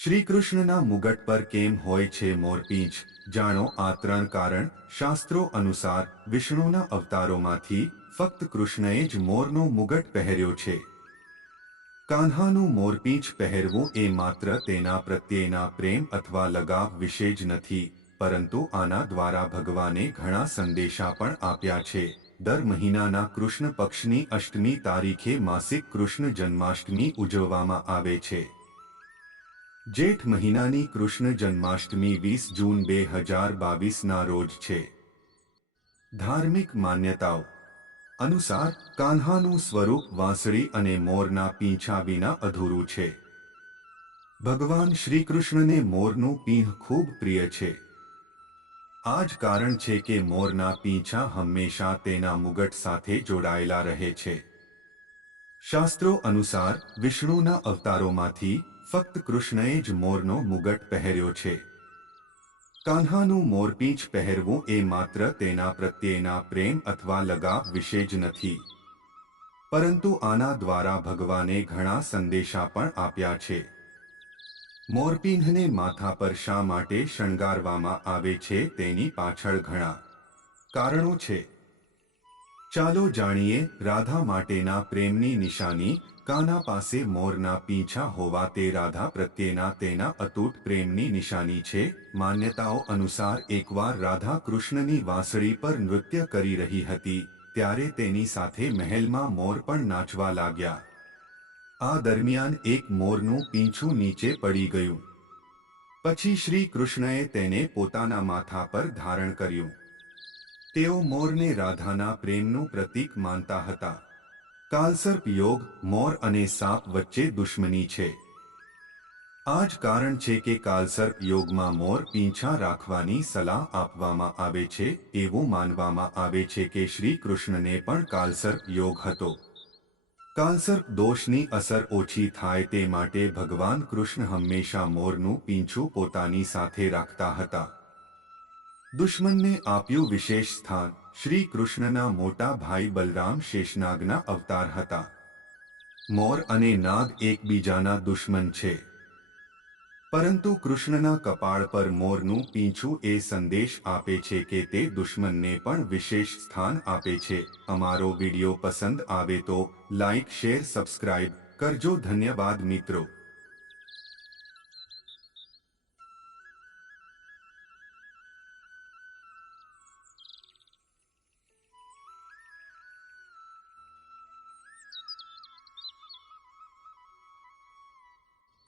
શ્રી કૃષ્ણના મુગટ પર કેમ હોય છે મોરપીંછ જાણો આ ત્રણ કારણ. શાસ્ત્રો અનુસાર, વિષ્ણુના અવતારોમાંથી ફક્ત કૃષ્ણએ જ મોરનો મુગટ પહેર્યો છે. કાન્હાનું મોરપીંછ પહેરવું એ માત્ર તેના પ્રત્યેના પ્રેમ અથવા લગાવ વિશે જ નથી, પરંતુ આના દ્વારા ભગવાને ઘણા સંદેશા પણ આપ્યા છે. દર મહિનાના કૃષ્ણ પક્ષની અષ્ટમી તારીખે માસિક કૃષ્ણ જન્માષ્ટમી ઉજવવામાં આવે છે. જેઠ મહિનાની કૃષ્ણ જન્માષ્ટમી વીસ જૂન બે હજાર બાવીસના રોજ છે. ધાર્મિક માન્યતાઓ. અનુસાર, કાન્હાનું સ્વરૂપ વાંસળી અને મોરના પીંછા વિના અધૂરું છે. ભગવાન શ્રીકૃષ્ણને મોરનું પીંહ ખૂબ પ્રિય છે. આ જ કારણ છે કે મોરના પીંછા હંમેશા તેના મુગટ સાથે જોડાયેલા રહે છે. શાસ્ત્રો અનુસાર, વિષ્ણુના અવતારોમાંથી ફક્ત કૃષ્ણએ જ મોરનો મુગટ પહેર્યો છે. કાન્હાનું મોરપીંછ પહેરવું એ માત્ર તેના પ્રત્યેના પ્રેમ અથવા લગાવ વિશે જ નથી. પરંતુ આના દ્વારા ભગવાને ઘણા સંદેશા પણ આપ્યા છે. મોરપીંહને માથા પર શા માટે શણગારવામાં આવે છે તેની પાછળ ઘણા કારણો છે. ચાલો જાણીએ રાધા માટેના પ્રેમની નિશાની કાના પાસે મોરના પીંછા હોવા તે રાધા પ્રત્યેના તેના અતૂટ પ્રેમની નિશાની છે. માન્યતાઓ અનુસાર એકવાર રાધા કૃષ્ણની વાંસળી પર નૃત્ય કરી રહી હતી, ત્યારે તેની સાથે મહેલમાં મોર પણ નાચવા લાગ્યા. આ દરમિયાન એક મોરનું પીંછું નીચે પડી ગયું. પછી શ્રી કૃષ્ણએ તેને પોતાના માથા પર ધારણ કર્યું. તેઓ મોરને રાધાના પ્રેમનું પ્રતીક માનતા હતા. કાલસર્પ યોગ, મોર અને સાપ વચ્ચે દુશ્મની છે. આ જ કારણ છે કે કાલસર્પ યોગમાં મોર પીંછા રાખવાની સલાહ આપવામાં આવે છે, એવું માનવામાં આવે છે કે શ્રી કૃષ્ણને પણ કાલસર્પ યોગ હતો. કાલસર્પ દોષની અસર ઓછી થાય તે માટે ભગવાન કૃષ્ણ હંમેશા મોરનું પીંછું પોતાની સાથે રાખતા હતા. દુશ્મનને આપ્યું વિશેષ સ્થાન. શ્રી કૃષ્ણના મોટા ભાઈ બલરામ શેષનાગના અવતાર હતા. મોર અને નાગ એકબીજાના દુશ્મન છે. પરંતુ કૃષ્ણના કપાળ પર મોરનું પીંછું એ સંદેશ આપે છે કે તે દુશ્મનને પણ વિશેષ સ્થાન આપે છે. અમારો વીડિયો પસંદ આવે તો લાઇક શેર, સબસ્ક્રાઇબ કરજો. ધન્યવાદ મિત્રો.